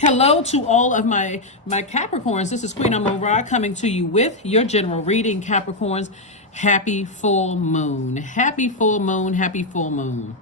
Hello to all of my Capricorns. This is Queen Amun Ra coming to you with your general reading, Capricorns. Happy full moon. Happy full moon. Happy full moon.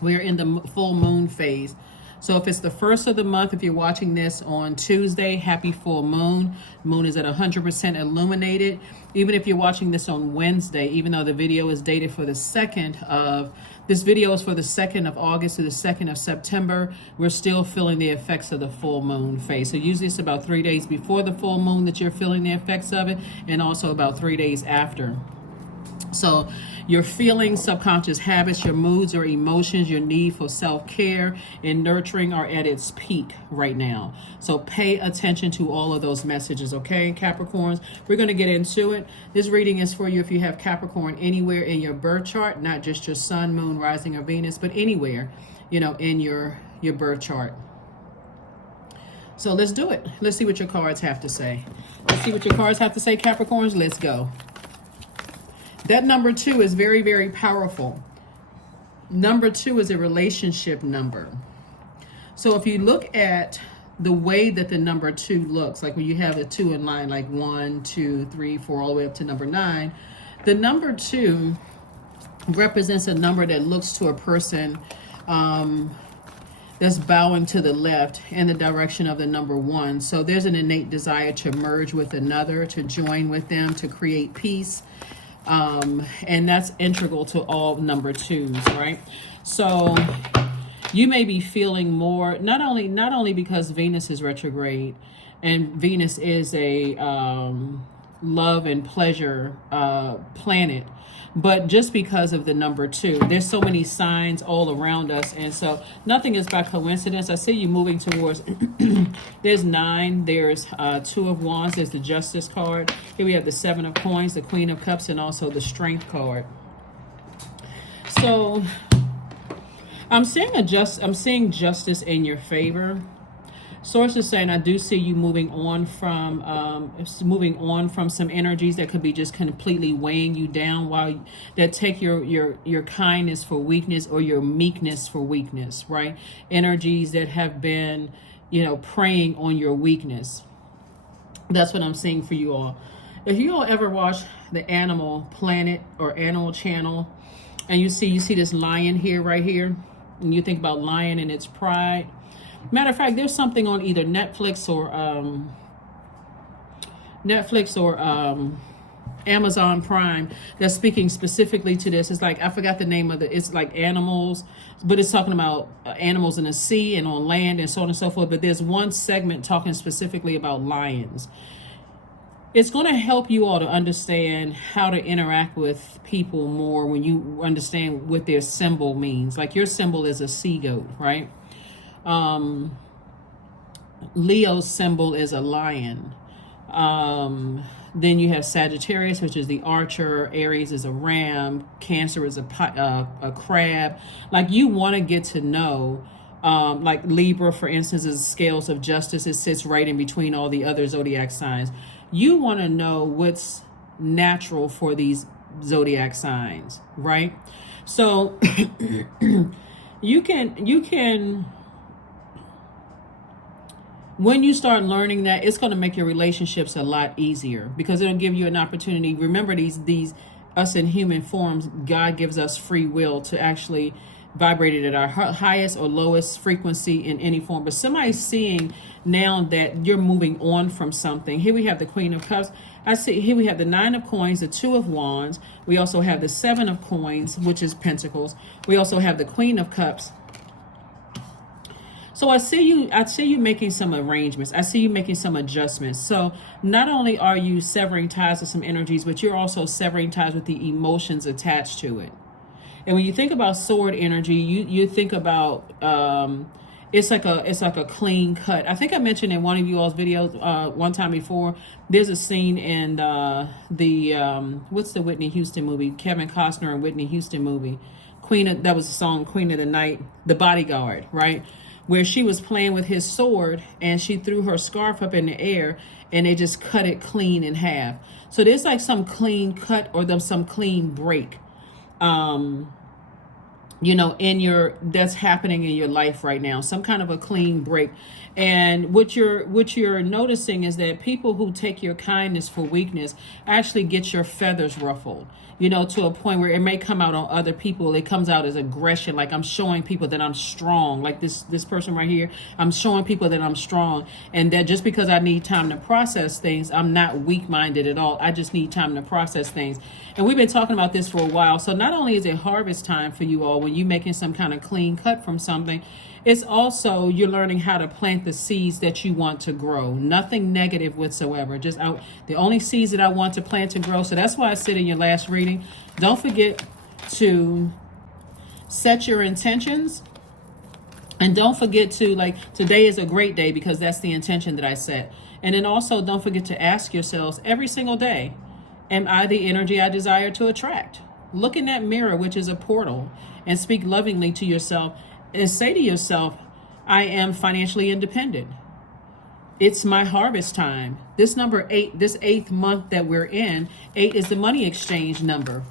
We're in the full moon phase. So if it's the first of the month, if you're watching this on Tuesday, happy full moon. Moon is at 100% illuminated. Even if you're watching this on Wednesday, even though the video is dated for the 2nd of, this video is for the 2nd of August to the 2nd of September, we're still feeling the effects of the full moon phase. So usually it's about 3 days before the full moon that you're feeling the effects of it, and also about 3 days after. So your feelings, subconscious habits, your moods or emotions, your need for self-care and nurturing are at its peak right now. So pay attention to all of those messages, okay, Capricorns? We're going to get into it. This reading is for you if you have Capricorn anywhere in your birth chart, not just your sun, moon, rising, or Venus, but anywhere, you know, in your birth chart. So let's do it. Let's see what your cards have to say. Let's see what your cards have to say, Capricorns. Let's go. That number 2 is very, very powerful. Number 2 is a relationship number. So if you look at the way that the number 2 looks, like when you have a 2 in line, like 1, 2, 3, 4, all the way up to number 9, the number 2 represents a number that looks to a person that's bowing to the left in the direction of the number 1. So there's an innate desire to merge with another, to join with them, to create peace. And that's integral to all number 2s, right? So you may be feeling more, not only because Venus is retrograde, and Venus is a love and pleasure planet, but just because of the number 2. There's so many signs all around us, and so nothing is by coincidence. I see you moving towards there's 9, there's 2 of Wands, there's the Justice card. Here we have the 7 of Coins, the Queen of Cups, and also the Strength card. So I'm seeing justice in your favor. Source is saying, I do see you moving on from some energies that could be just completely weighing you down, while that take your kindness for weakness or your meekness for weakness, right? Energies that have been, you know, preying on your weakness. That's what I'm seeing for you all. If you all ever watch the Animal Planet or Animal Channel, and you see this lion here, right here, and you think about lion and its pride. Matter of fact, there's something on either Netflix or Amazon Prime that's speaking specifically to this. It's like, I forgot the name of it's like animals, but it's talking about animals in the sea and on land and so on and so forth. But there's one segment talking specifically about lions. It's going to help you all to understand how to interact with people more when you understand what their symbol means. Like your symbol is a sea goat, right? Leo's symbol is a lion. Then you have Sagittarius, which is the archer. Aries is a ram. Cancer is a crab. Like, you want to get to know, like Libra, for instance, is scales of justice. It sits right in between all the other zodiac signs. You want to know what's natural for these zodiac signs, right? So you can when you start learning that, it's going to make your relationships a lot easier, because it'll give you an opportunity. Remember, these us in human forms, God gives us free will to actually vibrate it at our highest or lowest frequency in any form. But somebody's seeing now that you're moving on from something. Here we have the Queen of Cups. I see here we have the 9 of Coins, the 2 of Wands. We also have the 7 of Coins, which is Pentacles. We also have the Queen of Cups. So I see you making some arrangements. I see you making some adjustments. So not only are you severing ties with some energies, but you're also severing ties with the emotions attached to it. And when you think about sword energy, you think about it's like a clean cut. I think I mentioned in one of you all's videos one time before. There's a scene in what's the Whitney Houston movie? Kevin Costner and Whitney Houston movie. That was the song Queen of the Night, The Bodyguard, right? Where she was playing with his sword and she threw her scarf up in the air and they just cut it clean in half. So there's like some clean cut or some clean break. You know, that's happening in your life right now, some kind of a clean break. And what you're noticing is that people who take your kindness for weakness actually get your feathers ruffled, to a point where it may come out on other people. It comes out as aggression, like I'm showing people that I'm strong, like this person right here. I'm showing people that I'm strong, and that just because I need time to process things, I'm not weak-minded at all. I just need time to process things. And we've been talking about this for a while. So not only is it harvest time for you all when you're making some kind of clean cut from something, it's also you're learning how to plant the seeds that you want to grow. Nothing negative whatsoever. Just out the only seeds that I want to plant to grow. So that's why I said in your last reading, don't forget to set your intentions. And don't forget to, like, today is a great day because that's the intention that I set. And then also don't forget to ask yourselves every single day, am I the energy I desire to attract? Look in that mirror, which is a portal, and speak lovingly to yourself and say to yourself, I am financially independent. It's my harvest time. This number 8, this 8th month that we're in, 8 is the money exchange number.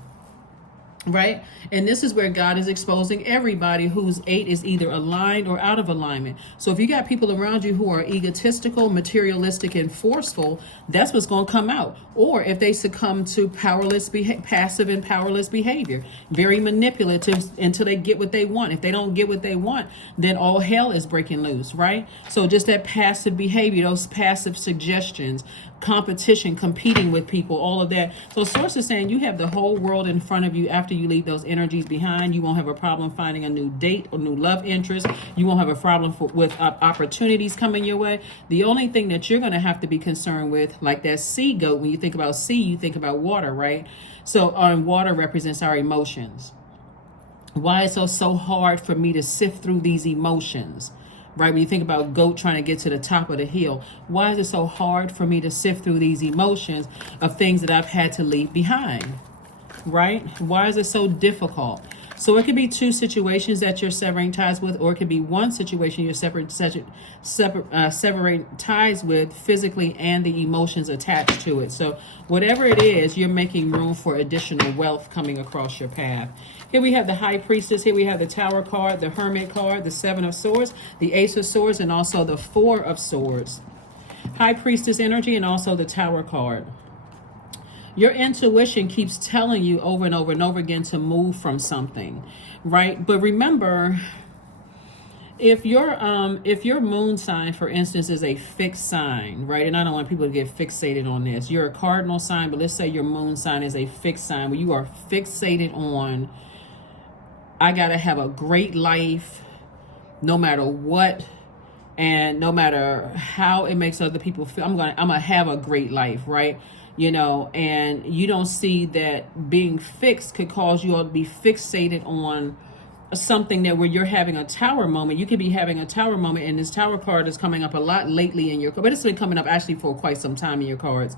Right? And this is where God is exposing everybody whose 8 is either aligned or out of alignment. So if you got people around you who are egotistical, materialistic, and forceful, that's what's going to come out. Or if they succumb to passive and powerless behavior, very manipulative until they get what they want. If they don't get what they want, then all hell is breaking loose, right? So just that passive behavior, those passive suggestions, competition, competing with people, all of that. So Source is saying you have the whole world in front of you. After you leave those energies behind, you won't have a problem finding a new date or new love interest. You won't have a problem with opportunities coming your way. The only thing that you're going to have to be concerned with, like that sea goat, when you think about sea, you think about water, right? So water represents our emotions. Why is it so hard for me to sift through these emotions? Right? When you think about goat trying to get to the top of the hill, why is it so hard for me to sift through these emotions of things that I've had to leave behind? Right? Why is it so difficult? So it could be two situations that you're severing ties with, or it could be one situation you're severing ties with physically and the emotions attached to it. So whatever it is, you're making room for additional wealth coming across your path. Here we have the High Priestess. Here we have the Tower card, the Hermit card, the Seven of Swords, the Ace of Swords, and also the Four of Swords. High Priestess energy and also the Tower card. Your intuition keeps telling you over and over and over again to move from something, right? But remember, if your moon sign, for instance, is a fixed sign, right? And I don't want people to get fixated on this. You're a cardinal sign, but let's say your moon sign is a fixed sign where you are fixated on, I gotta have a great life, no matter what, and no matter how it makes other people feel. I'm gonna have a great life, right? And you don't see that being fixed could cause you all to be fixated on something that where you're having a tower moment. You could be having a tower moment, and this Tower card is coming up a lot lately in your, but it's been coming up actually for quite some time in your cards,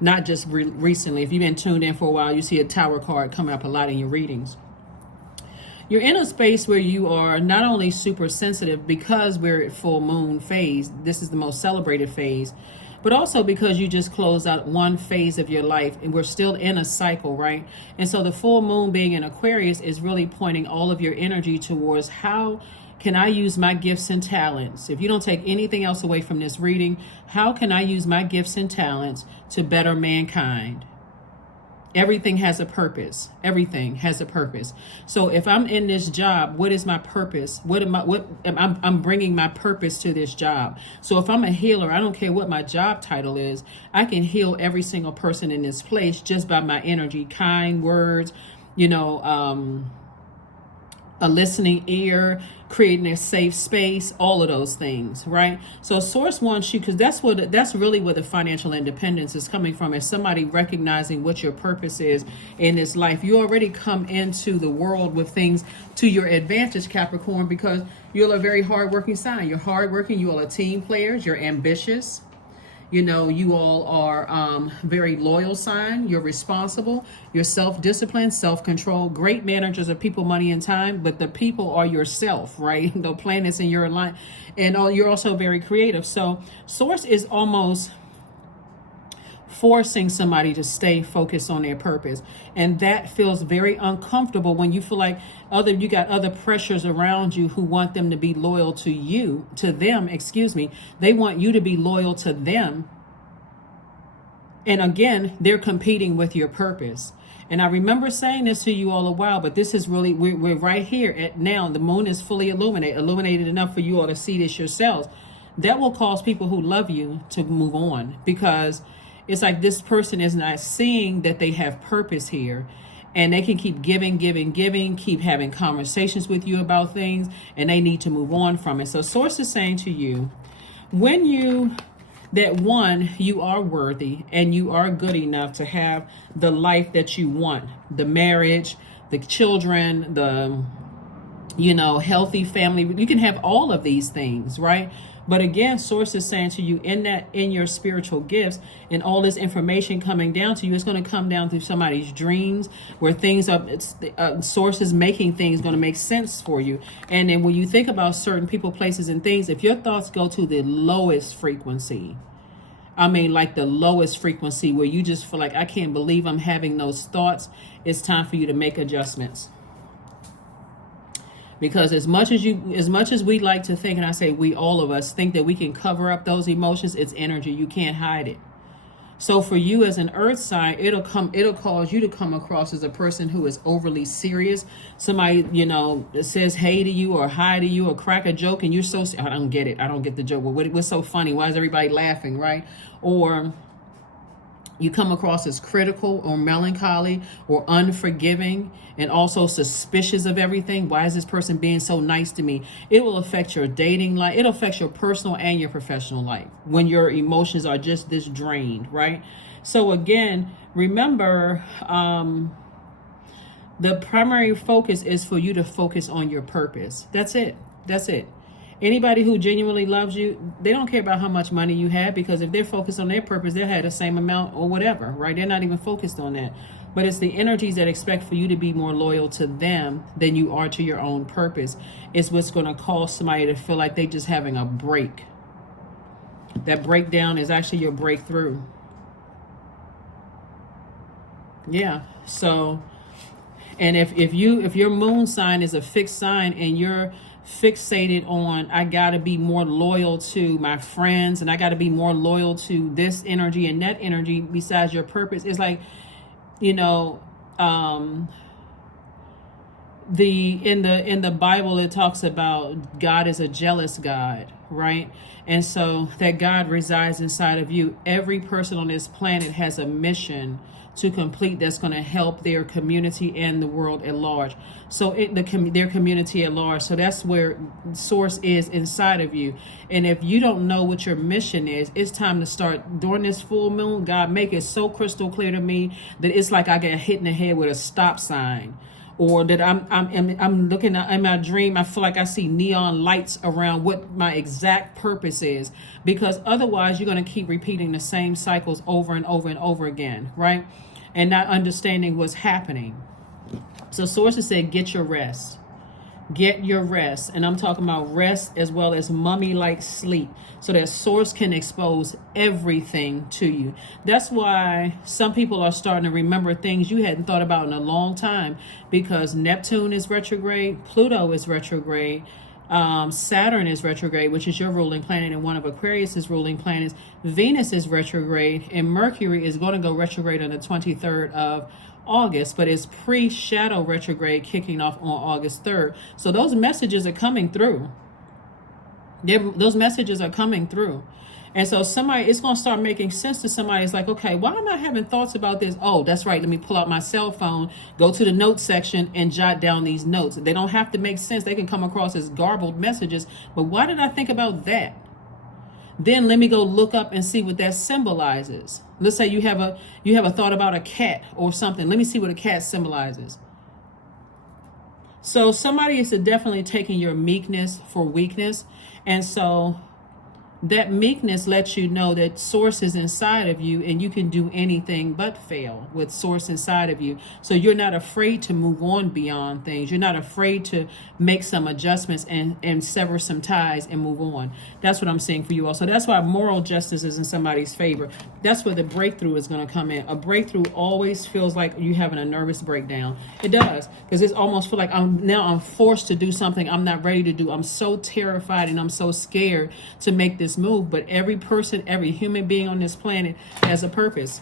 not just recently. If you've been tuned in for a while, you see a Tower card coming up a lot in your readings. You're in a space where you are not only super sensitive because we're at full moon phase. This is the most celebrated phase. But also because you just closed out one phase of your life and we're still in a cycle, right? And so the full moon being in Aquarius is really pointing all of your energy towards how can I use my gifts and talents? If you don't take anything else away from this reading, how can I use my gifts and talents to better mankind? Everything has a purpose. Everything has a purpose. So if I'm in this job, what is my purpose? I'm bringing my purpose to this job. So if I'm a healer, I don't care what my job title is. I can heal every single person in this place just by my energy, kind words, a listening ear, creating a safe space, all of those things, right? So Source wants you, because that's really where the financial independence is coming from, is somebody recognizing what your purpose is in this life. You already come into the world with things to your advantage, Capricorn, because you're a very hardworking sign. You're hardworking, you all are team players, you're ambitious. You all are very loyal sign. You're responsible. You're self-disciplined, self-control, great managers of people, money, and time. But the people are yourself, right? The planets in your line. And you're also very creative. So Source is almost forcing somebody to stay focused on their purpose. And that feels very uncomfortable when you feel like you got other pressures around you who want them to be loyal to you, to them, excuse me. They want you to be loyal to them. And again, they're competing with your purpose. And I remember saying this to you all a while, but this is really, we're right here at now. The moon is fully illuminated enough for you all to see this yourselves. That will cause people who love you to move on, because it's like this person is not seeing that they have purpose here, and they can keep giving, keep having conversations with you about things, and they need to move on from it. So Source is saying to you, that one, you are worthy and you are good enough to have the life that you want, the marriage, the children, the, healthy family. You can have all of these things, right? But again, Source is saying to you, in your spiritual gifts and all this information coming down to you, it's going to come down through somebody's dreams, where things are, Source is making things going to make sense for you. And then when you think about certain people, places, and things, if your thoughts go to the lowest frequency, like the lowest frequency, where you just feel like, I can't believe I'm having those thoughts, it's time for you to make adjustments. Because as much as we like to think, and I say we, all of us, think that we can cover up those emotions, it's energy. You can't hide it. So for you as an earth sign, it'll cause you to come across as a person who is overly serious. Somebody, that says hey to you or hi to you or crack a joke, and you're so, I don't get it. I don't get the joke. What's so funny? Why is everybody laughing, right? Or you come across as critical or melancholy or unforgiving, and also suspicious of everything. Why is this person being so nice to me? It will affect your dating life. It'll affect your personal and your professional life when your emotions are just this drained, right? So again, remember, the primary focus is for you to focus on your purpose. That's it. Anybody who genuinely loves you, they don't care about how much money you have, because if they're focused on their purpose, they'll have the same amount or whatever, right? They're not even focused on that. But it's the energies that expect for you to be more loyal to them than you are to your own purpose. It's what's going to cause somebody to feel like they're just having a break. That breakdown is actually your breakthrough. Yeah. So, and if your moon sign is a fixed sign and you're fixated on, I got to be more loyal to my friends, and I got to be more loyal to this energy and that energy besides your purpose. It's like, in the Bible, it talks about God is a jealous God, right? And so that God resides inside of you. Every person on this planet has a mission to complete that's going to help their community and the world at large. So their community at large. So that's where Source is inside of you. And if you don't know what your mission is, it's time to start during this full moon. God, make it so crystal clear to me that it's like I get hit in the head with a stop sign, or that I'm looking at, in my dream, I feel like I see neon lights around what my exact purpose is, because otherwise you're going to keep repeating the same cycles over and over and over again, right? And not understanding what's happening. So Sources said, get your rest. Get your rest. And I'm talking about rest as well as mummy-like sleep, so that Source can expose everything to you. That's why some people are starting to remember things you hadn't thought about in a long time, because Neptune is retrograde, Pluto is retrograde, Saturn is retrograde, which is your ruling planet, and one of Aquarius's ruling planets. Venus is retrograde, and Mercury is going to go retrograde on the 23rd of August, but it's pre-shadow retrograde kicking off on August 3rd. So those messages are coming through. Those messages are coming through. And so it's going to start making sense to somebody. It's like, okay, why am I having thoughts about this? Oh, that's right. Let me pull out my cell phone, go to the notes section, and jot down these notes. They don't have to make sense. They can come across as garbled messages. But why did I think about that? Then let me go look up and see what that symbolizes. Let's say you have a thought about a cat or something. Let me see what a cat symbolizes. So somebody is definitely taking your meekness for weakness. And so That meekness lets you know that source is inside of you and you can do anything but fail with source inside of you. So you're not afraid to move on beyond things. You're not afraid to make some adjustments and sever some ties and move on. That's what I'm saying for you all. So that's why moral justice is in somebody's favor. That's where the breakthrough is going to come in. A breakthrough always feels like you having a nervous breakdown. It does, because it's almost feel like I'm forced to do something I'm not ready to do. I'm so terrified and I'm so scared to make this move. But every person, every human being on this planet has a purpose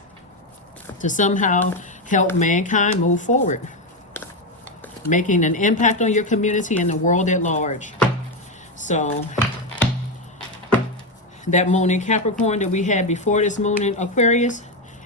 to somehow help mankind move forward, making an impact on your community and the world at large. So that moon in Capricorn that we had before this moon in Aquarius,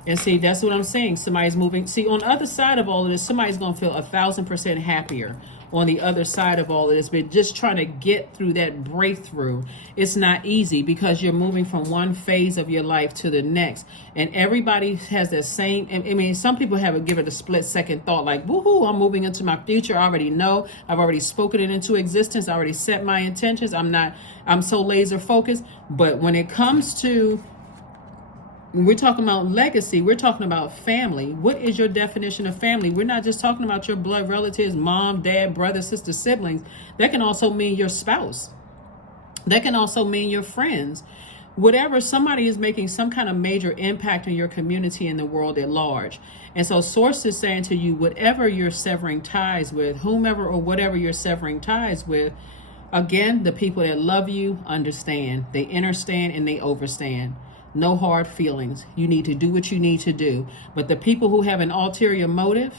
and see, that's what I'm saying. Somebody's moving. See, on the other side of all of this, somebody's going to feel 1,000% happier on the other side of all of this. But just trying to get through that breakthrough, it's not easy because you're moving from one phase of your life to the next. And everybody has that same, I mean, some people have give it a split second thought, like, woohoo, I'm moving into my future. I already know. I've already spoken it into existence. I already set my intentions. I'm so laser focused. But when it comes to, when we're talking about legacy, we're talking about family. What is your definition of family? We're not just talking about your blood relatives, mom, dad, brother, sister, siblings. That can also mean your spouse. That can also mean your friends. Whatever, somebody is making some kind of major impact in your community and the world at large. And so Source is saying to you, whatever you're severing ties with, whomever or whatever you're severing ties with, again, the people that love you understand. They understand and they overstand. No hard feelings. You need to do what you need to do. But the people who have an ulterior motive,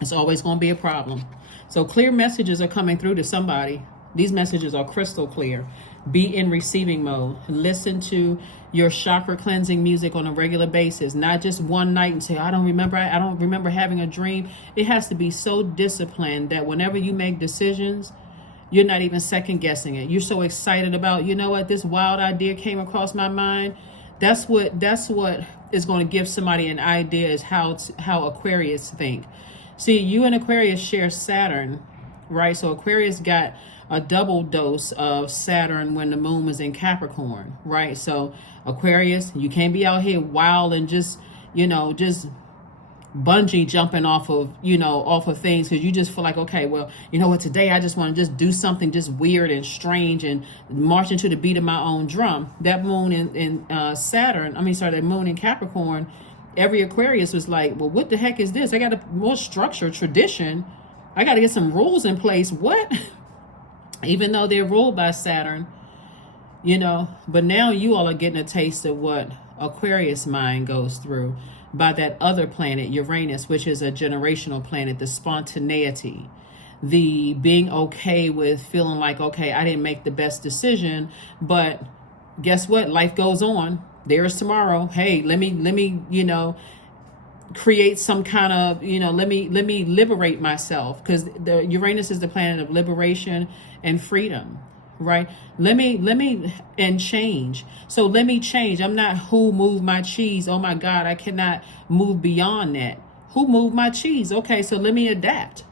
it's always going to be a problem. So clear messages are coming through to somebody. These messages are crystal clear. Be in receiving mode. Listen to your chakra cleansing music on a regular basis, not just one night and say, I don't remember having a dream. It has to be so disciplined that whenever you make decisions, you're not even second guessing it. You're so excited about, you know what, this wild idea came across my mind. That's what is going to give somebody an idea is how Aquarius think. See, you and Aquarius share Saturn, right? So Aquarius got a double dose of Saturn when the moon was in Capricorn, right? So Aquarius, you can't be out here wild and just bungee jumping off of things because you just feel like, okay, well, you know what, today I just want to just do something just weird and strange and march into the beat of my own drum. That moon in that moon in Capricorn, every Aquarius was like, well, what the heck is this? I got a more structure, tradition. I got to get some rules in place. What? Even though they're ruled by Saturn, but now you all are getting a taste of what Aquarius mind goes through by that other planet, Uranus, which is a generational planet, the spontaneity, the being okay with feeling like, okay, I didn't make the best decision, but guess what? Life goes on. There's tomorrow. Hey, let me, create some kind of, let me liberate myself, because the Uranus is the planet of liberation and freedom. Right? Let me and change. So let me change. I'm not who moved my cheese. Oh my God, I cannot move beyond that. Who moved my cheese? Okay, so let me adapt.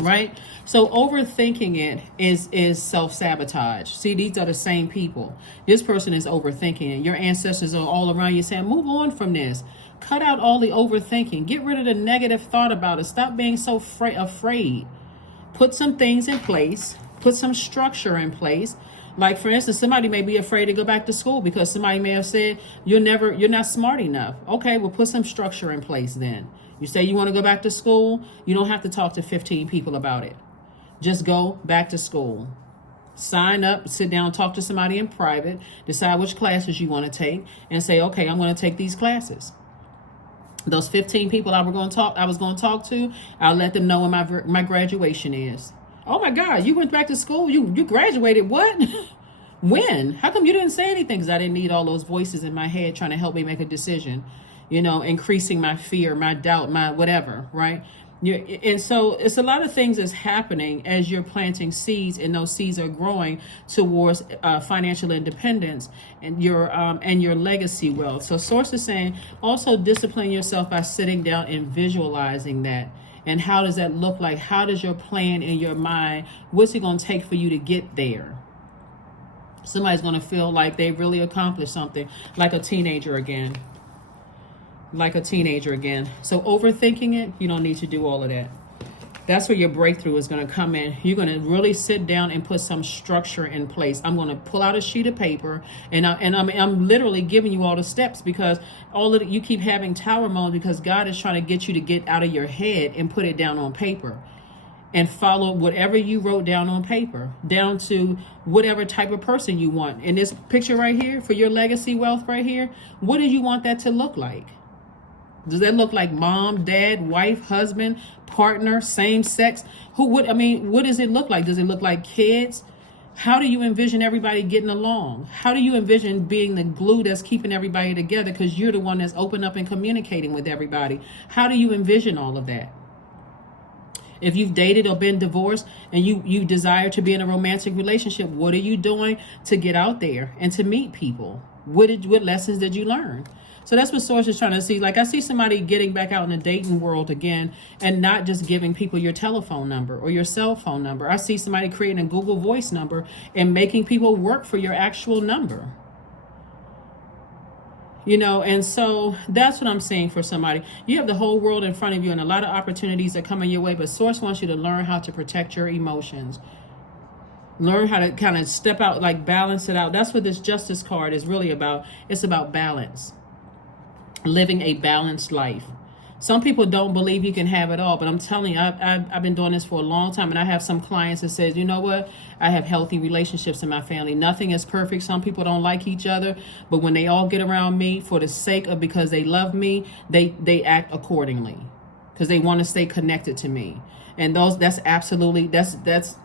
Right? So overthinking it is self-sabotage. See, these are the same people. This person is overthinking it. Your ancestors are all around you saying, move on from this. Cut out all the overthinking. Get rid of the negative thought about it. Stop being so afraid. Put some things in place. Put some structure in place. Like, for instance, somebody may be afraid to go back to school because somebody may have said, you're not smart enough. Okay, well, put some structure in place then. You say you want to go back to school, you don't have to talk to 15 people about it. Just go back to school. Sign up, sit down, talk to somebody in private, decide which classes you want to take, and say, okay, I'm going to take these classes. Those 15 people I was going to talk to, I'll let them know when my graduation is. Oh my God, you went back to school? You graduated? What? When? How come you didn't say anything? Because I didn't need all those voices in my head trying to help me make a decision, increasing my fear, my doubt, my whatever, right? And so it's a lot of things that's happening as you're planting seeds, and those seeds are growing towards financial independence and your legacy wealth. So Source is saying also discipline yourself by sitting down and visualizing that. And how does that look like? How does your plan in your mind, what's it going to take for you to get there? Somebody's going to feel like they really accomplished something, like a teenager again. Like a teenager again. So overthinking it, you don't need to do all of that. That's where your breakthrough is going to come in. You're going to really sit down and put some structure in place. I'm going to pull out a sheet of paper, and I'm literally giving you all the steps, because all of you keep having tower mode because God is trying to get you to get out of your head and put it down on paper. And follow whatever you wrote down on paper, down to whatever type of person you want. In this picture right here, for your legacy wealth right here, what do you want that to look like? Does that look like mom, dad, wife, husband, partner, same sex? What does it look like? Does it look like kids? How do you envision everybody getting along? How do you envision being the glue that's keeping everybody together, because you're the one that's open up and communicating with everybody? How do you envision all of that? If you've dated or been divorced and you desire to be in a romantic relationship, what are you doing to get out there and to meet people? What lessons did you learn? So that's what Source is trying to see. Like, I see somebody getting back out in the dating world again, and not just giving people your telephone number or your cell phone number. I see somebody creating a Google Voice number and making people work for your actual number. And so that's what I'm saying for somebody. You have the whole world in front of you and a lot of opportunities are coming your way, but Source wants you to learn how to protect your emotions. Learn how to kind of step out, like balance it out. That's what this Justice card is really about. It's about balance. Living a balanced life. Some people don't believe you can have it all, but I'm telling you, I've been doing this for a long time, and I have some clients that says, you know what? I have healthy relationships in my family. Nothing is perfect. Some people don't like each other, but when they all get around me for the sake of, because they love me, they act accordingly because they want to stay connected to me. And that's absolutely,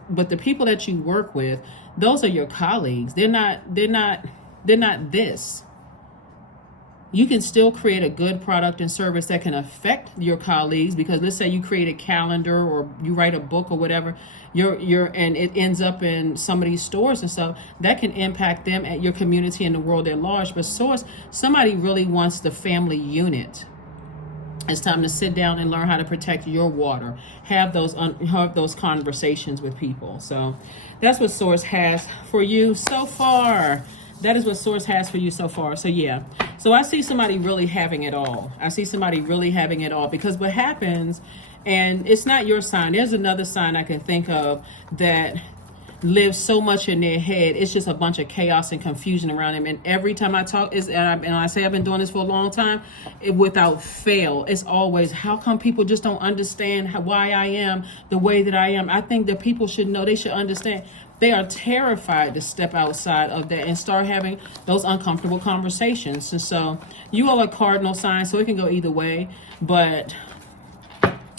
but the people that you work with, those are your colleagues. They're not this. You can still create a good product and service that can affect your colleagues, because let's say you create a calendar or you write a book or whatever, and it ends up in somebody's stores and stuff, that can impact them at your community and the world at large. But Source, somebody really wants the family unit. It's time to sit down and learn how to protect your water. Have those conversations with people. So that's what Source has for you so far. That is what Source has for you so far. So yeah. So I see somebody really having it all. Because what happens, and it's not your sign. There's another sign I can think of that lives so much in their head. It's just a bunch of chaos and confusion around them. And every time I talk, and I say I've been doing this for a long time, without fail, it's always, how come people just don't understand why I am the way that I am? I think that people should know, they should understand. They are terrified to step outside of that and start having those uncomfortable conversations. And so you all are cardinal signs, so it can go either way. But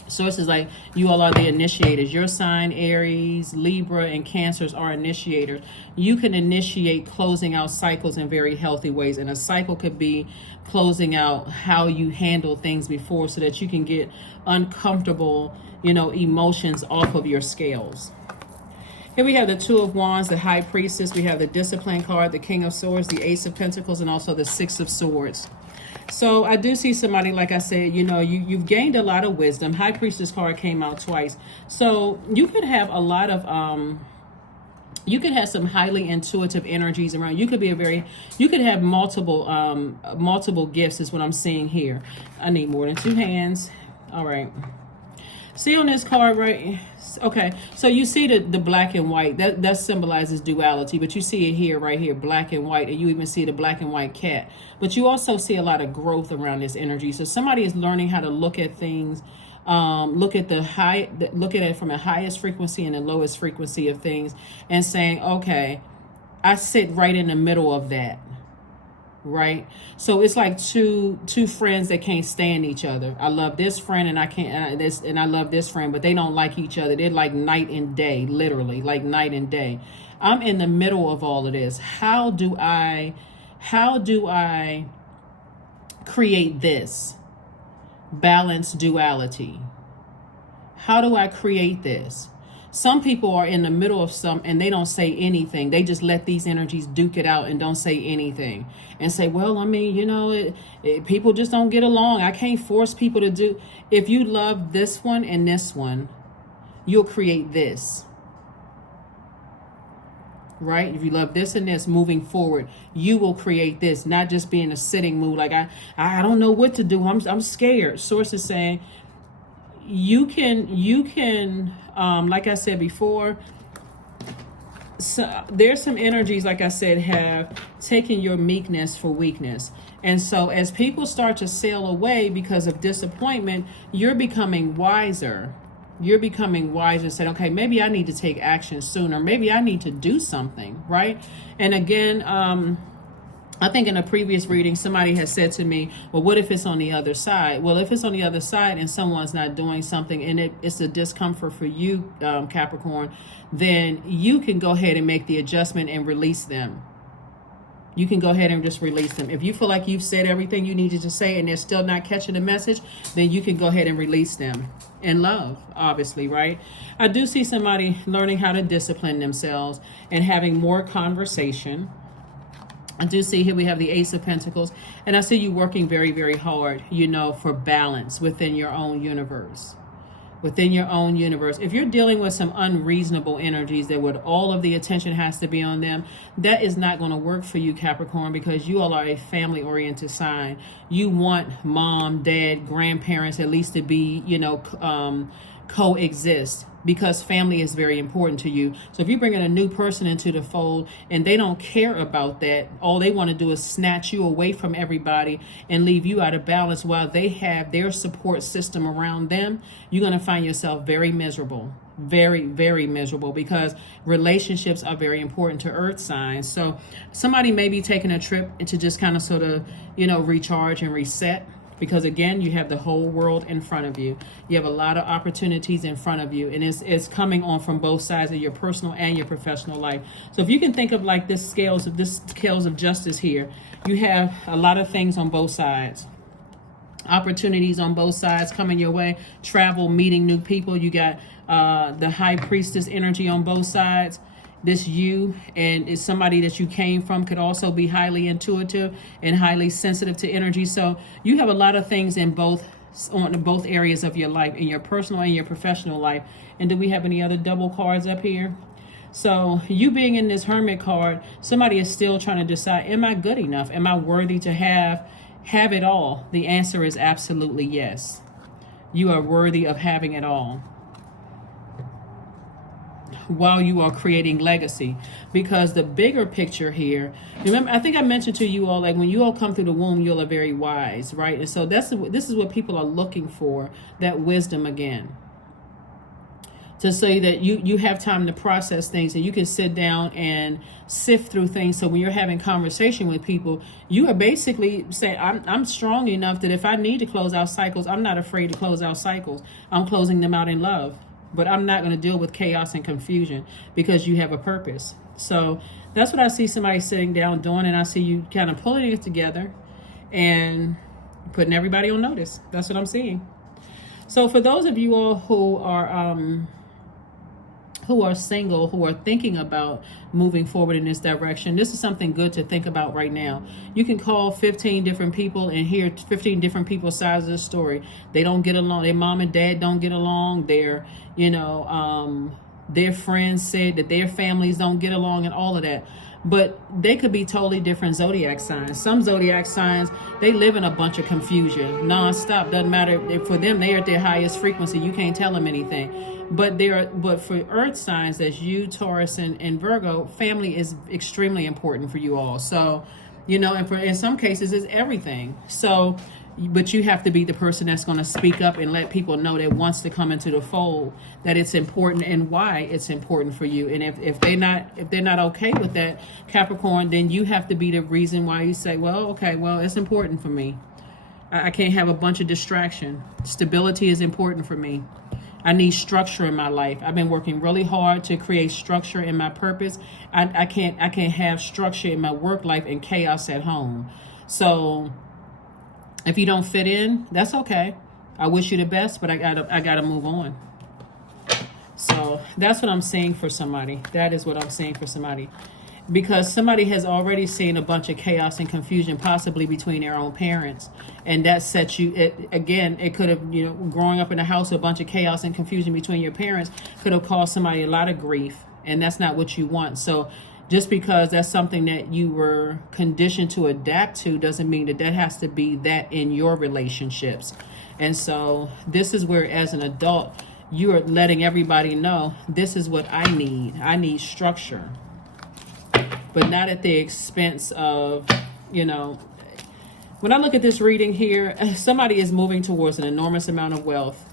Source is like, you all are the initiators. Your sign, Aries, Libra, and Cancers are initiators. You can initiate closing out cycles in very healthy ways. And a cycle could be closing out how you handle things before, so that you can get uncomfortable, emotions off of your scales. Here we have the Two of Wands, the High Priestess. We have the Discipline card, the King of Swords, the Ace of Pentacles, and also the Six of Swords. So I do see somebody, like I said, you've gained a lot of wisdom. High Priestess card came out twice. So you could have a lot of, you could have some highly intuitive energies around. You could have multiple gifts is what I'm seeing here. I need more than two hands. All right. See on this card, right? Okay, so you see the black and white. That symbolizes duality, but you see it here, right here, black and white, and you even see the black and white cat. But you also see a lot of growth around this energy. So somebody is learning how to look at things, look at it from the highest frequency and the lowest frequency of things, and saying, okay, I sit right in the middle of that. Right, so it's like two friends that can't stand each other. I love this friend and I love this friend, but they don't like each other. They're like night and day, literally like night and day. I'm in the middle of all of this. How do I create this balanced duality? How do I create this? Some people are in the middle of and they don't say anything. They just let these energies duke it out and don't say anything and say, well, I mean, people just don't get along. I can't force people to do. If you love this one and this one, you'll create this. right? If you love this and this moving forward, you will create this, not just be in a sitting mood. Like, I don't know what to do. I'm scared. Source is saying you can, like I said before, so there's some energies, like I said, have taken your meekness for weakness. And so as people start to sail away because of disappointment, you're becoming wiser. You're becoming wiser and said, okay, maybe I need to take action sooner. Maybe I need to do something, right? And again, I think in a previous reading, somebody has said to me, well, what if it's on the other side? Well, if it's on the other side and someone's not doing something and it's a discomfort for you, Capricorn, then you can go ahead and make the adjustment and release them. You can go ahead and just release them. If you feel like you've said everything you needed to say and they're still not catching the message, then you can go ahead and release them in love, obviously, right? I do see somebody learning how to discipline themselves and having more conversation. I do see here we have the Ace of Pentacles, and I see you working very, very hard, for balance within your own universe. Within your own universe. If you're dealing with some unreasonable energies that would all of the attention has to be on them, that is not going to work for you, Capricorn, because you all are a family-oriented sign. You want mom, dad, grandparents at least to be, coexist, because family is very important to you. So if you bring in a new person into the fold and they don't care about that, all they want to do is snatch you away from everybody and leave you out of balance while they have their support system around them, you're going to find yourself very miserable. Very, very miserable, because relationships are very important to earth signs. So somebody may be taking a trip to just kind of sort of, recharge and reset. Because again, you have the whole world in front of you. You have a lot of opportunities in front of you, and it's coming on from both sides of your personal and your professional life. So if you can think of like this scales of justice here, you have a lot of things on both sides. Opportunities on both sides coming your way. Travel, meeting new people. You got the high priestess energy on both sides. This you and is somebody that you came from could also be highly intuitive and highly sensitive to energy. So you have a lot of things in both areas of your life, in your personal and your professional life. And do we have any other double cards up here? So you being in this Hermit card, somebody is still trying to decide, am I good enough? Am I worthy to have it all? The answer is absolutely yes. You are worthy of having it all, while you are creating legacy. Because the bigger picture here, remember, I think I mentioned to you all, like when you all come through the womb, you all are very wise, right? And so this is what people are looking for, that wisdom again. To say that you have time to process things and you can sit down and sift through things. So when you're having conversation with people, you are basically saying, I'm strong enough that if I need to close out cycles, I'm not afraid to close out cycles. I'm closing them out in love. But I'm not going to deal with chaos and confusion because you have a purpose. So that's what I see somebody sitting down doing, and I see you kind of pulling it together and putting everybody on notice. That's what I'm seeing. So for those of you all who are single, who are thinking about moving forward in this direction, this is something good to think about right now. You can call 15 different people and hear 15 different people's sides of the story. They don't get along. Their mom and dad don't get along. Their friends said that their families don't get along and all of that. But they could be totally different zodiac signs. Some zodiac signs, they live in a bunch of confusion nonstop. Doesn't matter if for them, they are at their highest frequency. You can't tell them anything. But for earth signs, that's you, Taurus, and Virgo, family is extremely important for you all. So, and in some cases, it's everything. So, but you have to be the person that's going to speak up and let people know that wants to come into the fold, that it's important and why it's important for you. And if they're not okay with that, Capricorn, then you have to be the reason why you say, well, it's important for me. I can't have a bunch of distraction. Stability is important for me. I need structure in my life. I've been working really hard to create structure in my purpose. I can't have structure in my work life and chaos at home. So if you don't fit in, that's okay. I wish you the best, but I gotta move on. So that's what I'm seeing for somebody. That is what I'm seeing for somebody. Because somebody has already seen a bunch of chaos and confusion, possibly between their own parents. And that sets you, it could have, growing up in a house with a bunch of chaos and confusion between your parents could have caused somebody a lot of grief. And that's not what you want. So Just because that's something that you were conditioned to adapt to doesn't mean that that has to be that in your relationships. And so this is where, as an adult, you are letting everybody know, this is what I need. I need structure, but not at the expense of, you know, when I look at this reading here, somebody is moving towards an enormous amount of wealth.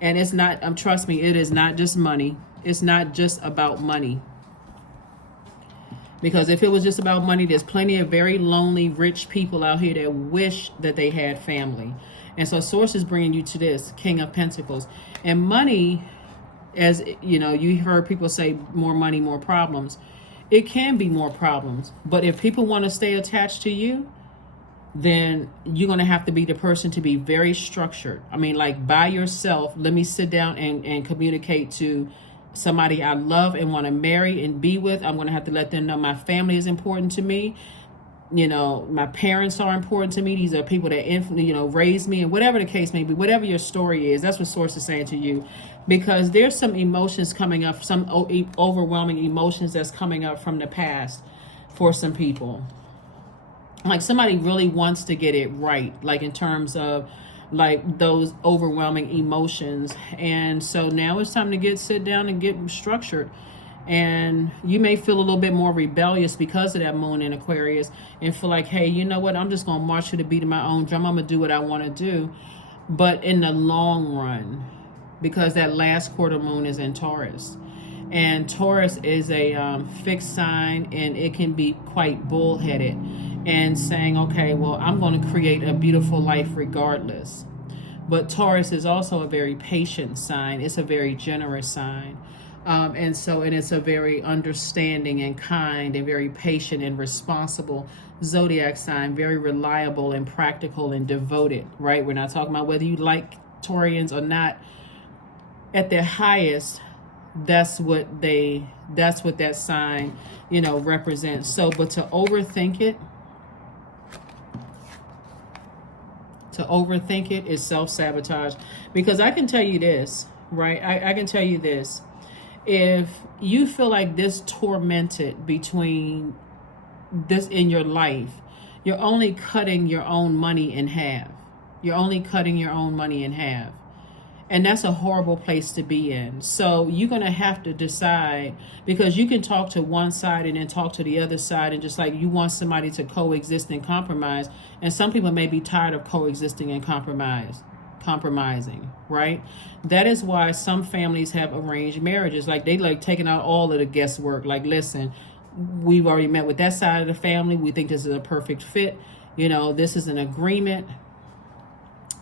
And it's not, trust me, it is not just money. It's not just about money. Because if it was just about money, there's plenty of very lonely, rich people out here that wish that they had family. And so Source is bringing you to this, King of Pentacles. And money, as you know, you heard people say more money, more problems. It can be more problems. But if people want to stay attached to you, then you're going to have to be the person to be very structured. I mean, like by yourself, let me sit down and communicate to somebody I love and want to marry and be with. I'm going to have to let them know my family is important to me. You know, my parents are important to me. These are people that, you know, raised me, and whatever the case may be, whatever your story is, that's what Source is saying to you. Because there's some emotions coming up, some overwhelming emotions that's coming up from the past for some people. Like somebody really wants to get it right, like in terms of like those overwhelming emotions. And so now it's time to sit down and get structured. And you may feel a little bit more rebellious because of that moon in Aquarius and feel like, hey, you know what? I'm just going to march to the beat of my own drum. I'm going to do what I want to do. But in the long run, because that last quarter moon is in Taurus. And Taurus is a fixed sign, and it can be quite bullheaded and saying, okay, well, I'm going to create a beautiful life regardless. But Taurus is also a very patient sign. It's a very generous sign. And it's a very understanding and kind and very patient and responsible zodiac sign, very reliable and practical and devoted, right? We're not talking about whether you like Taurians or not. At their highest, that's what that sign, you know, represents. So, but to overthink it is self-sabotage. Because I can tell you this, right? I can tell you this. If you feel like this tormented between this in your life, you're only cutting your own money in half. You're only cutting your own money in half. And that's a horrible place to be in. So you're going to have to decide, because you can talk to one side and then talk to the other side, and just like you want somebody to coexist and compromise. And some people may be tired of coexisting and compromising, right? That is why some families have arranged marriages. Like they like taking out all of the guesswork. Like, listen, we've already met with that side of the family. We think this is a perfect fit. You know, this is an agreement.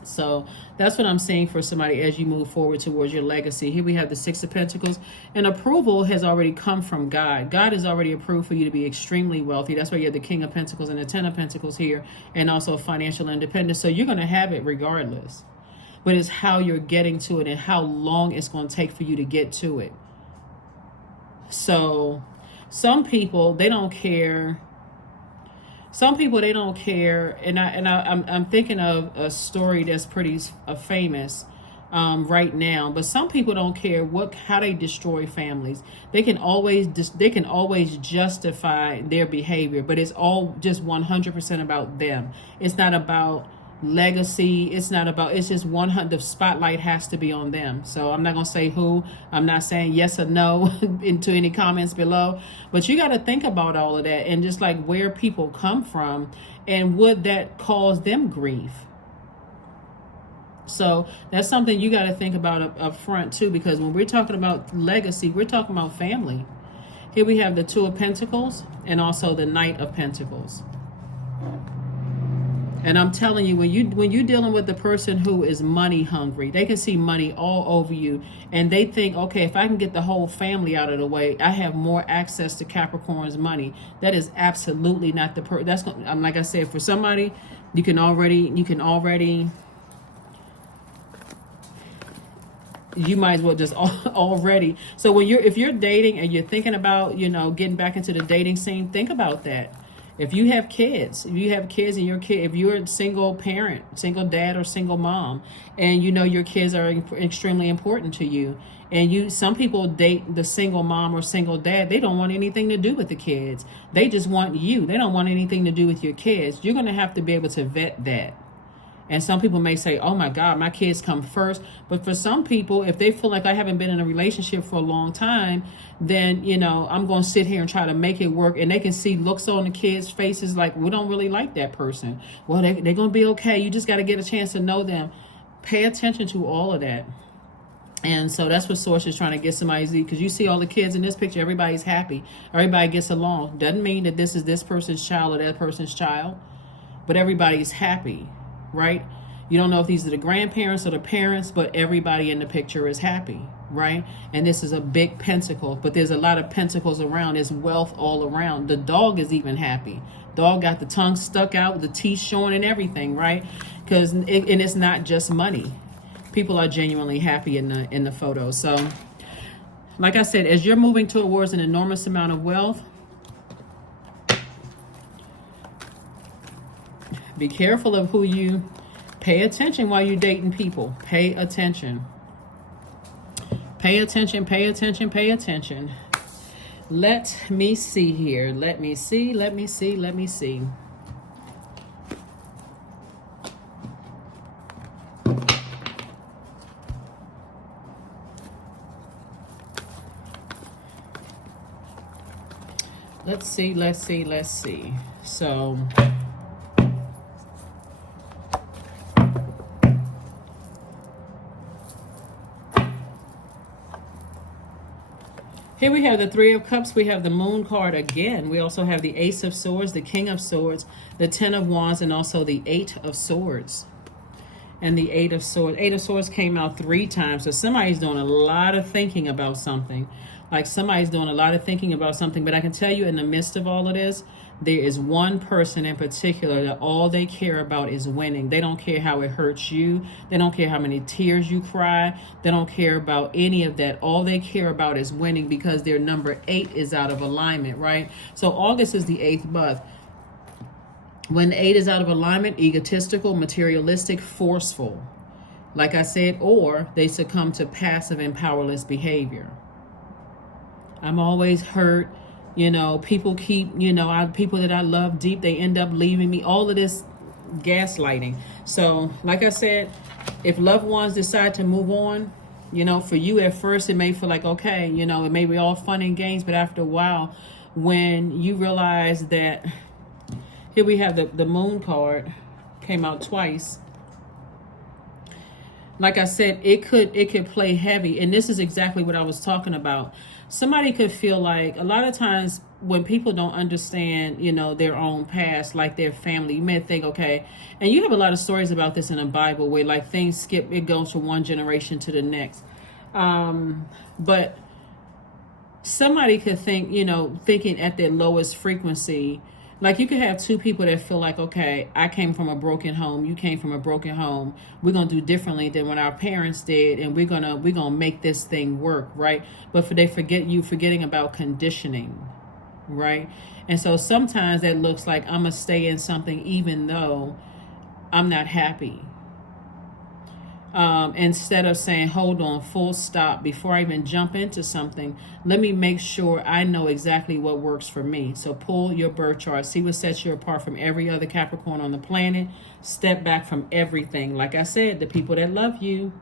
So that's what I'm saying for somebody as you move forward towards your legacy. Here we have the Six of Pentacles, and approval has already come from God. God has already approved for you to be extremely wealthy. That's why you have the King of Pentacles and the Ten of Pentacles here, and also financial independence. So you're going to have it regardless. But it's how you're getting to it and how long it's going to take for you to get to it. So some people, they don't care. Some people, they don't care. And I'm thinking of a story that's pretty famous right now. But some people don't care how they destroy families. They can always justify their behavior, but it's all just 100% about them. It's not about legacy. It's just 100. The spotlight has to be on them. So I'm not going to say who. I'm not saying yes or no into any comments below, but you got to think about all of that and just like where people come from and would that cause them grief. So that's something you got to think about up front too, because when we're talking about legacy, we're talking about family. Here we have the Two of Pentacles and also the Knight of Pentacles. And I'm telling you, when you're dealing with the person who is money hungry, they can see money all over you, and they think, okay, if I can get the whole family out of the way, I have more access to Capricorn's money. That is absolutely not the that's like I said, for somebody, you can already you might as well just already. So if you're dating and you're thinking about, you know, getting back into the dating scene, think about that. If you have kids, and your kid, if you're a single parent, single dad or single mom, and you know your kids are extremely important to you, and some people date the single mom or single dad, they don't want anything to do with the kids. They just want you. They don't want anything to do with your kids. You're going to have to be able to vet that. And some people may say, oh my God, my kids come first. But for some people, if they feel like I haven't been in a relationship for a long time, then, I'm going to sit here and try to make it work. And they can see looks on the kids' faces like, we don't really like that person. Well, they're going to be okay. You just got to get a chance to know them. Pay attention to all of that. And so that's what Source is trying to get somebody to see, because you see all the kids in this picture, everybody's happy. Everybody gets along. Doesn't mean that this is this person's child or that person's child, but everybody's happy. Right? You don't know if these are the grandparents or the parents, but everybody in the picture is happy, right? And this is a big pentacle, but there's a lot of pentacles around. There's wealth all around. The dog is even happy. Dog got the tongue stuck out, the teeth showing and everything, right? And it's not just money. People are genuinely happy in the photo. So, like I said, as you're moving towards an enormous amount of wealth, be careful of who you pay attention while you're dating people. Pay attention. Pay attention, pay attention, pay attention. Let me see here. Let me see. Let's see. So, here we have the Three of Cups. We have the Moon card again. We also have the Ace of Swords, the King of Swords, the Ten of Wands, and also the Eight of Swords. And the Eight of Swords. Eight of Swords came out 3 times. So somebody's doing a lot of thinking about something. But I can tell you, in the midst of all of this, there is one person in particular that all they care about is winning. They don't care how it hurts you. They don't care how many tears you cry. They don't care about any of that. All they care about is winning, because their number 8 is out of alignment, right? So August is the 8th month. When 8 is out of alignment, egotistical, materialistic, forceful, like I said, or they succumb to passive and powerless behavior. I'm always hurt. People keep, people that I love deep, they end up leaving me. All of this gaslighting. So, like I said, if loved ones decide to move on, for you at first, it may feel like, okay, it may be all fun and games, but after a while, when you realize that, here we have the Moon card, came out twice. Like I said, it could play heavy, and this is exactly what I was talking about. Somebody could feel like, a lot of times when people don't understand, their own past, like their family, you may think, okay, and you have a lot of stories about this in the Bible where like things skip, it goes from one generation to the next. But somebody could think, thinking at their lowest frequency, like you could have 2 people that feel like, okay, I came from a broken home, you came from a broken home. We're gonna do differently than what our parents did, and we're gonna make this thing work, right? But forgetting about conditioning, right? And so sometimes that looks like I'm gonna stay in something even though I'm not happy. Instead of saying, hold on, full stop, before I even jump into something, let me make sure I know exactly what works for me. So pull your birth chart, see what sets you apart from every other Capricorn on the planet. Step back from everything. Like I said, the people that love you,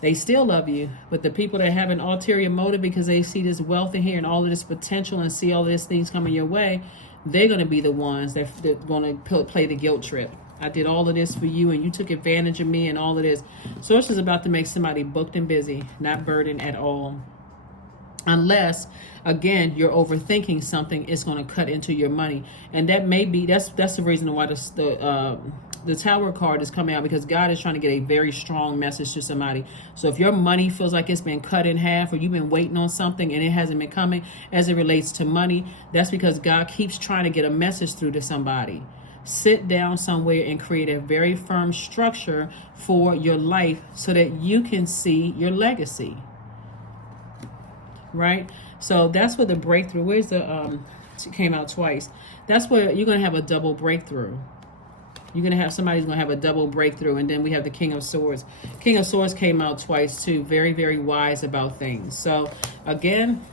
they still love you. But the people that have an ulterior motive because they see this wealth in here and all of this potential and see all of these things coming your way, they're going to be the ones that are going to play the guilt trip. I did all of this for you and you took advantage of me and all of this. Source is about to make somebody booked and busy, not burdened at all. Unless, again, you're overthinking something, it's going to cut into your money. And that may be, that's the reason why the Tower card is coming out, because God is trying to get a very strong message to somebody. So if your money feels like it's been cut in half, or you've been waiting on something and it hasn't been coming as it relates to money, that's because God keeps trying to get a message through to somebody. Sit down somewhere and create a very firm structure for your life so that you can see your legacy. Right? So that's what the breakthrough is. came out twice. That's where you're going to have a double breakthrough. You're going to have somebody's going to have a double breakthrough. And then we have the King of Swords. King of Swords came out twice too. Very, very wise about things. So again,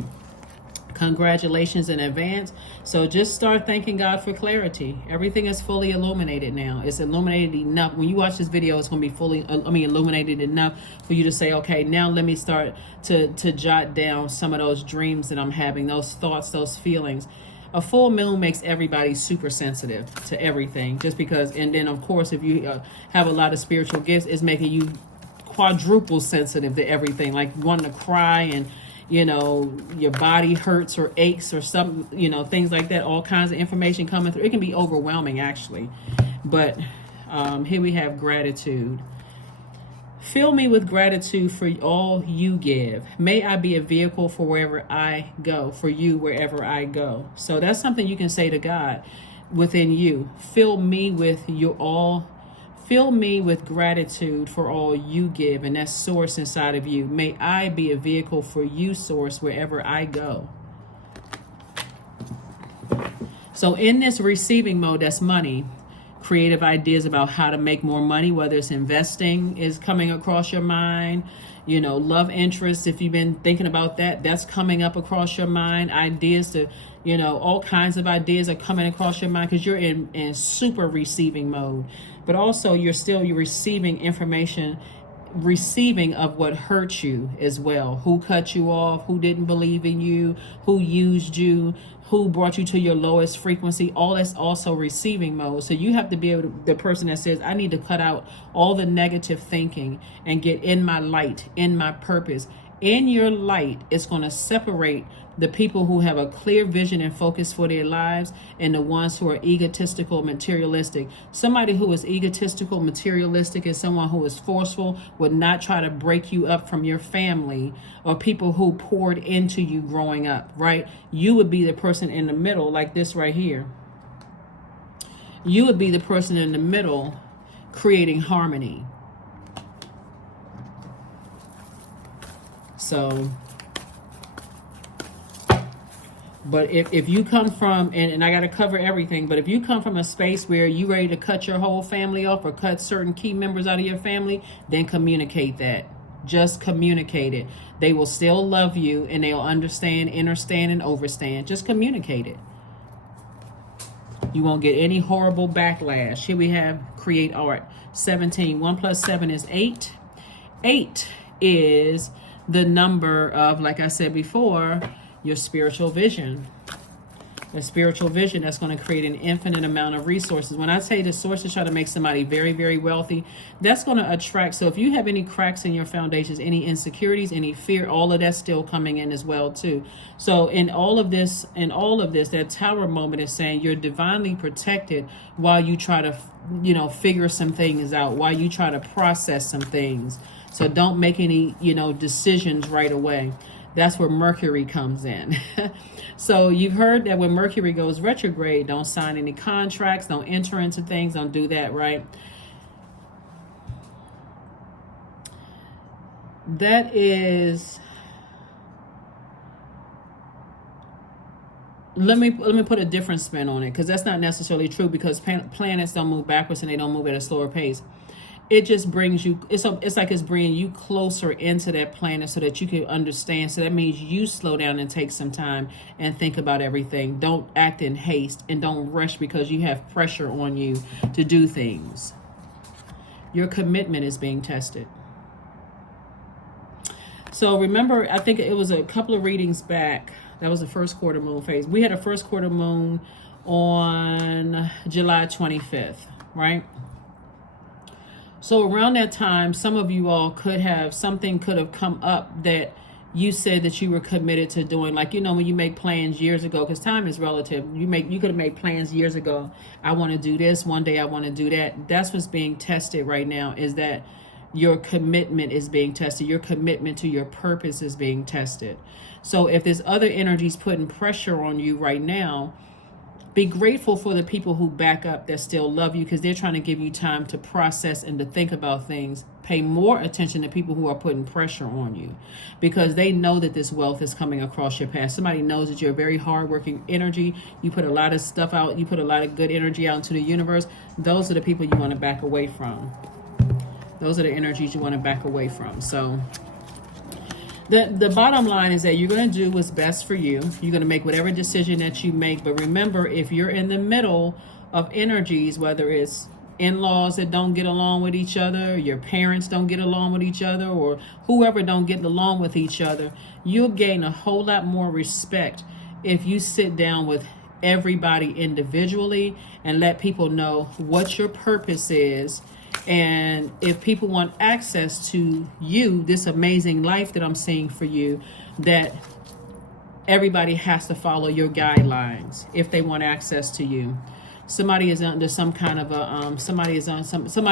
congratulations in advance. So just start thanking God for clarity. Everything is fully illuminated now. It's illuminated enough. When you watch this video, it's going to be fully, illuminated enough for you to say, okay, now let me start to jot down some of those dreams that I'm having, those thoughts, those feelings. A full moon makes everybody super sensitive to everything, just because. And then, of course, if you have a lot of spiritual gifts, it's making you quadruple sensitive to everything, like wanting to cry and, your body hurts or aches or something, things like that. All kinds of information coming through. It can be overwhelming, actually. But here we have gratitude. Fill me with gratitude for all you give. May I be a vehicle for wherever I go, for you wherever I go. So that's something you can say to God within you. Fill me with gratitude for all you give, and that's source inside of you. May I be a vehicle for you, source, wherever I go. So in this receiving mode, that's money. Creative ideas about how to make more money, whether it's investing is coming across your mind, love interest. If you've been thinking about that, that's coming up across your mind. Ideas to, all kinds of ideas are coming across your mind because you're in super receiving mode. But also you're receiving information, receiving of what hurt you as well. Who cut you off, who didn't believe in you, who used you, who brought you to your lowest frequency. All that's also receiving mode. So you have to be the person that says, I need to cut out all the negative thinking and get in my light, in my purpose. In your light, it's going to separate the people who have a clear vision and focus for their lives and the ones who are egotistical, materialistic. Somebody who is egotistical, materialistic is someone who is forceful, would not try to break you up from your family or people who poured into you growing up, right? You would be the person in the middle, like this right here. You would be the person in the middle creating harmony. So, but if you come from, and I got to cover everything, but if you come from a space where you ready to cut your whole family off or cut certain key members out of your family, then communicate that. Just communicate it. They will still love you and they'll understand, understand, and overstand. Just communicate it. You won't get any horrible backlash. Here we have create art. 17. 1 plus 7 is 8. 8 is the number of, like I said before, your spiritual vision. A spiritual vision that's going to create an infinite amount of resources. When I say the source is trying to make somebody very, very wealthy, that's going to attract. So if you have any cracks in your foundations, any insecurities, any fear, all of that's still coming in as well too. So in all of this, that tower moment is saying you're divinely protected while you try to, figure some things out, while you try to process some things. So don't make any, decisions right away. That's where Mercury comes in. So you've heard that when Mercury goes retrograde, don't sign any contracts, don't enter into things, don't do that, right? That is, let me put a different spin on it, because that's not necessarily true, because planets don't move backwards and they don't move at a slower pace. It just brings you, it's like it's bringing you closer into that planet so that you can understand. So that means you slow down and take some time and think about everything. Don't act in haste and don't rush because you have pressure on you to do things. Your commitment is being tested. So remember, I think it was a couple of readings back. That was the first quarter moon phase. We had a first quarter moon on July 25th, right? So around that time, some of you all could have come up that you said that you were committed to doing. Like, when you make plans years ago, because time is relative. You could have made plans years ago. I want to do this. One day I want to do that. That's what's being tested right now, is that your commitment is being tested. Your commitment to your purpose is being tested. So if there's other energies putting pressure on you right now, Be grateful for the people who back up, that still love you, because they're trying to give you time to process and to think about things. Pay more attention to people who are putting pressure on you, because they know that this wealth is coming across your path. Somebody knows that you're a very hardworking energy. You put a lot of stuff out. You put a lot of good energy out into the universe. Those are the people you want to back away from. Those are the energies you want to back away from. So the bottom line is that you're going to do what's best for you. You're going to make whatever decision that you make. But remember, if you're in the middle of energies, whether it's in-laws that don't get along with each other, your parents don't get along with each other, or whoever don't get along with each other, you'll gain a whole lot more respect if you sit down with everybody individually and let people know what your purpose is. And if people want access to you, this amazing life that I'm seeing for you, that everybody has to follow your guidelines if they want access to you. Somebody is under some kind of a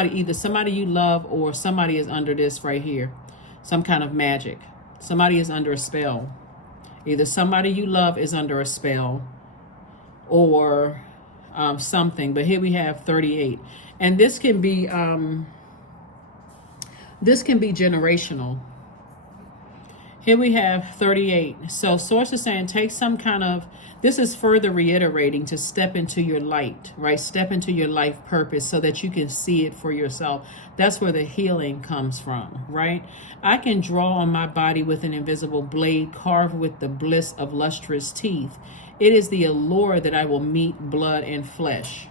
either somebody you love, or somebody is under this right here, some kind of magic. Somebody is under a spell. Either somebody you love is under a spell, or something. But here we have 38, and this can be generational. Here we have 38. So source is saying take some kind of, this is further reiterating to step into your light, right? Step into your life purpose so that you can see it for yourself. That's where the healing comes from, right? I can draw on my body with an invisible blade carved with the bliss of lustrous teeth. It is the allure that I will meet blood and flesh.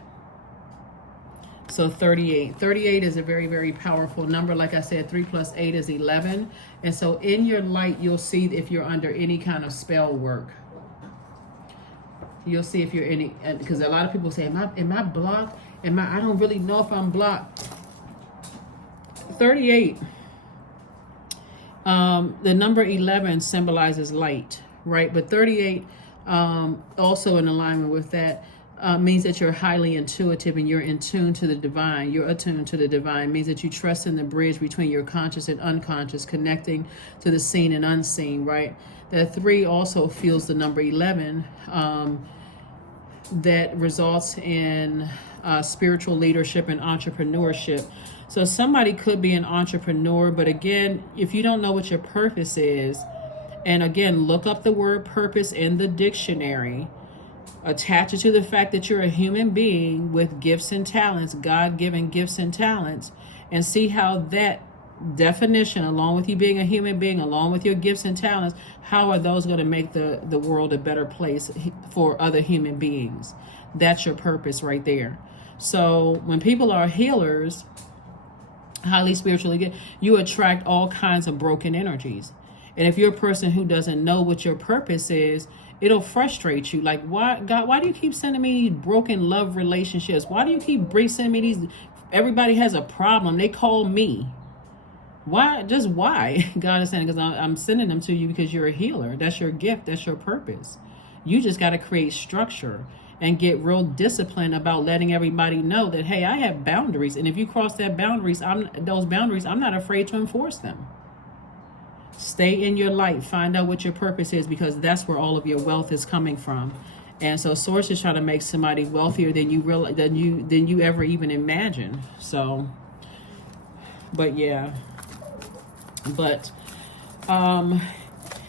So 38. 38 is a very, very powerful number. Like I said, 3 plus 8 is 11. And so in your light, you'll see if you're under any kind of spell work. You'll see if you're any, because a lot of people say, am I blocked? I don't really know if I'm blocked. 38. The number 11 symbolizes light, right? But 38, also in alignment with that, means that you're highly intuitive and you're in tune to the divine. You're attuned to the divine. Means that you trust in the bridge between your conscious and unconscious, connecting to the seen and unseen, right? That 3 also feels the number 11, that results in spiritual leadership and entrepreneurship. So somebody could be an entrepreneur, but again, if you don't know what your purpose is, and again, look up the word purpose in the dictionary, attach it to the fact that you're a human being with gifts and talents, God-given gifts and talents, and see how that definition, along with you being a human being, along with your gifts and talents, how are those going to make the world a better place for other human beings? That's your purpose right there. So when people are healers, highly spiritually good, you attract all kinds of broken energies. And if you're a person who doesn't know what your purpose is, it'll frustrate you. Like, why, God, why do you keep sending me these broken love relationships? Why do you keep sending me these? Everybody has a problem. They call me. Why? Just why? God is saying, because I'm sending them to you because you're a healer. That's your gift. That's your purpose. You just got to create structure and get real disciplined about letting everybody know that, hey, I have boundaries. And if you cross those boundaries, I'm not afraid to enforce them. Stay in your light. Find out what your purpose is, because that's where all of your wealth is coming from. And so source is trying to make somebody wealthier than you ever even imagine. So, but yeah. But and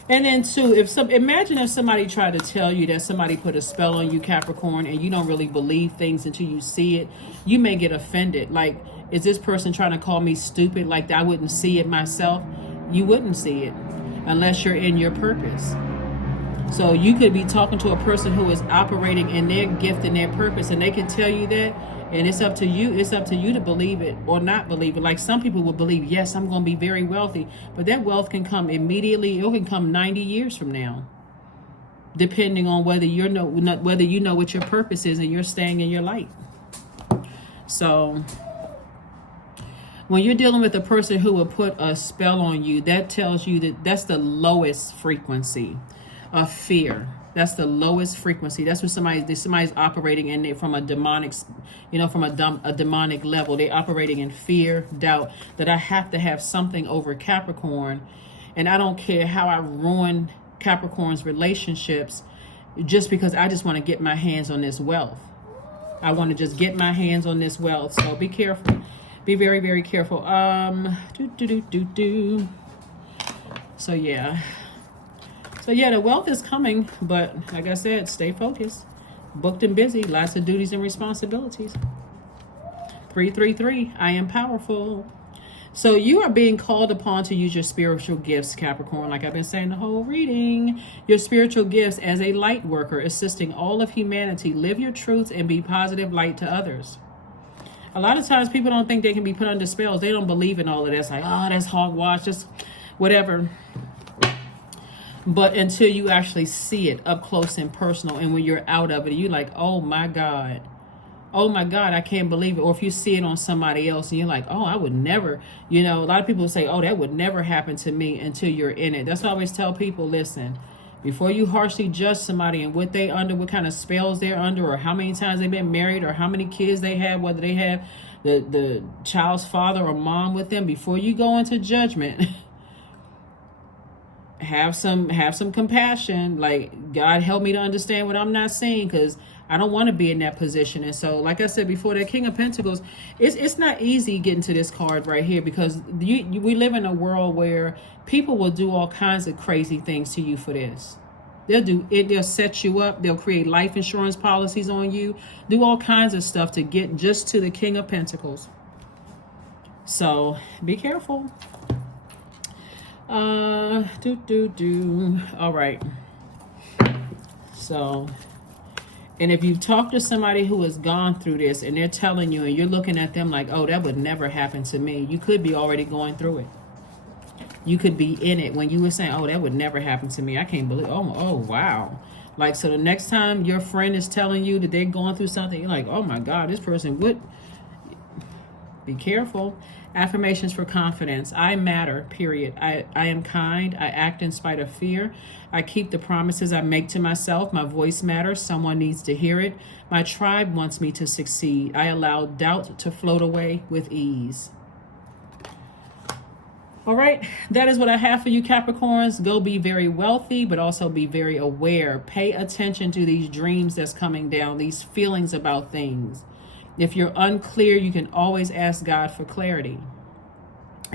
then too, imagine if somebody tried to tell you that somebody put a spell on you, Capricorn, and you don't really believe things until you see it. You may get offended. Like, is this person trying to call me stupid? Like, I wouldn't see it myself. You wouldn't see it unless you're in your purpose. So you could be talking to a person who is operating in their gift and their purpose, and they can tell you that, and it's up to you. It's up to you to believe it or not believe it. Like, some people will believe, yes, I'm going to be very wealthy, but that wealth can come immediately. It can come 90 years from now, depending on whether you know what your purpose is and you're staying in your light. So when you're dealing with a person who will put a spell on you, that tells you that that's the lowest frequency of fear. That's the lowest frequency. That's when somebody's operating in it from a demonic, from a demonic level. They're operating in fear, doubt, that I have to have something over Capricorn. And I don't care how I ruin Capricorn's relationships. just because I just want to get my hands on this wealth. I want to just get my hands on this wealth. So be careful. Be very, very careful. So yeah. So yeah, the wealth is coming, but like I said, stay focused. Booked and busy, lots of duties and responsibilities. 333, I am powerful. So you are being called upon to use your spiritual gifts, Capricorn, like I've been saying the whole reading. Your spiritual gifts as a light worker, assisting all of humanity. Live your truths and be positive light to others. A lot of times people don't think they can be put under spells. They don't believe in all of that. It's like, oh, that's hogwash, just whatever. But until you actually see it up close and personal, and when you're out of it, you're like, oh my God, I can't believe it. Or if you see it on somebody else and you're like, oh, I would never, a lot of people say, oh, that would never happen to me, until you're in it. That's why I always tell people, listen, before you harshly judge somebody and what they under, what kind of spells they're under, or how many times they've been married, or how many kids they have, whether they have the child's father or mom with them, before you go into judgment, have some compassion. Like, God, help me to understand what I'm not seeing, because I don't want to be in that position. And so, like I said before, that King of Pentacles, it's not easy getting to this card right here, because we live in a world where people will do all kinds of crazy things to you for this. They'll set you up. They'll create life insurance policies on you, do all kinds of stuff to get just to the King of Pentacles. So be careful. All right. So, and if you've talked to somebody who has gone through this and they're telling you, and you're looking at them like, oh, that would never happen to me, you could be already going through it. You could be in it when you were saying, oh, that would never happen to me. I can't believe, oh, wow. Like, so the next time your friend is telling you that they're going through something, you're like, oh my God, this person would. Be careful. Affirmations for confidence. I matter, period. I am kind. I act in spite of fear. I keep the promises I make to myself. My voice matters. Someone needs to hear it. My tribe wants me to succeed. I allow doubt to float away with ease. All right, that is what I have for you, Capricorns. Go be very wealthy, but also be very aware. Pay attention to these dreams that's coming down, these feelings about things. If you're unclear, you can always ask God for clarity.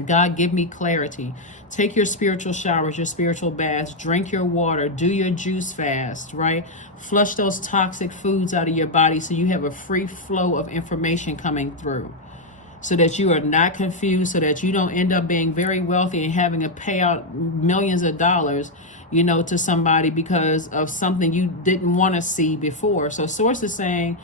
God, give me clarity. Take your spiritual showers, your spiritual baths, drink your water, do your juice fast, right? Flush those toxic foods out of your body so you have a free flow of information coming through, so that you are not confused, so that you don't end up being very wealthy and having to pay out millions of dollars, to somebody because of something you didn't want to see before. So Source is saying,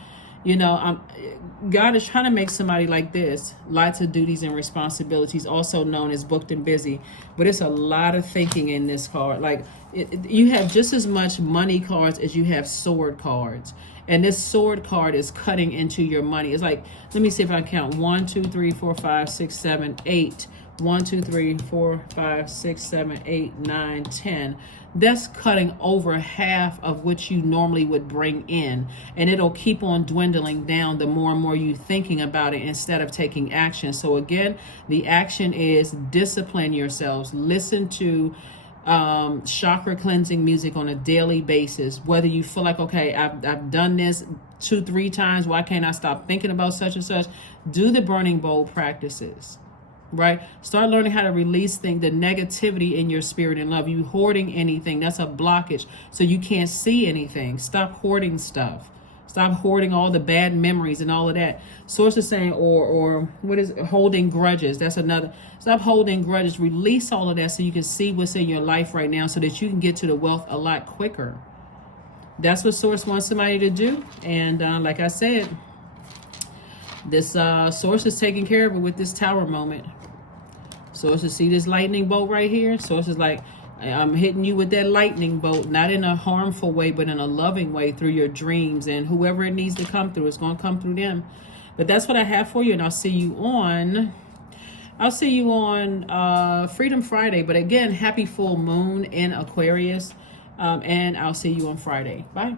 God is trying to make somebody like this, lots of duties and responsibilities, also known as booked and busy. But it's a lot of thinking in this card. Like, you have just as much money cards as you have sword cards. And this sword card is cutting into your money. It's like, let me see if I can count. 1, 2, 3, 4, 5, 6, 7, 8. 1, 2, 3, 4, 5, 6, 7, 8, 9, 10. That's cutting over half of what you normally would bring in. And it'll keep on dwindling down the more and more you thinking about it instead of taking action. So again, the action is discipline yourselves. Listen to chakra cleansing music on a daily basis. Whether you feel like, okay, I've done this 2-3 times, why can't I stop thinking about such and such? Do the burning bowl practices. Right? Start learning how to release the negativity in your spirit and love. You hoarding anything, that's a blockage. So you can't see anything. Stop hoarding stuff. Stop hoarding all the bad memories and all of that. Source is saying, or what is it? Holding grudges. That's another. Stop holding grudges. Release all of that so you can see what's in your life right now, so that you can get to the wealth a lot quicker. That's what Source wants somebody to do. And like I said, this Source is taking care of it with this Tower moment. Source is, see this lightning bolt right here? Source is like, I'm hitting you with that lightning bolt, not in a harmful way, but in a loving way through your dreams. And whoever it needs to come through, it's going to come through them. But that's what I have for you. And I'll see you on Freedom Friday. But again, happy full moon in Aquarius. And I'll see you on Friday. Bye.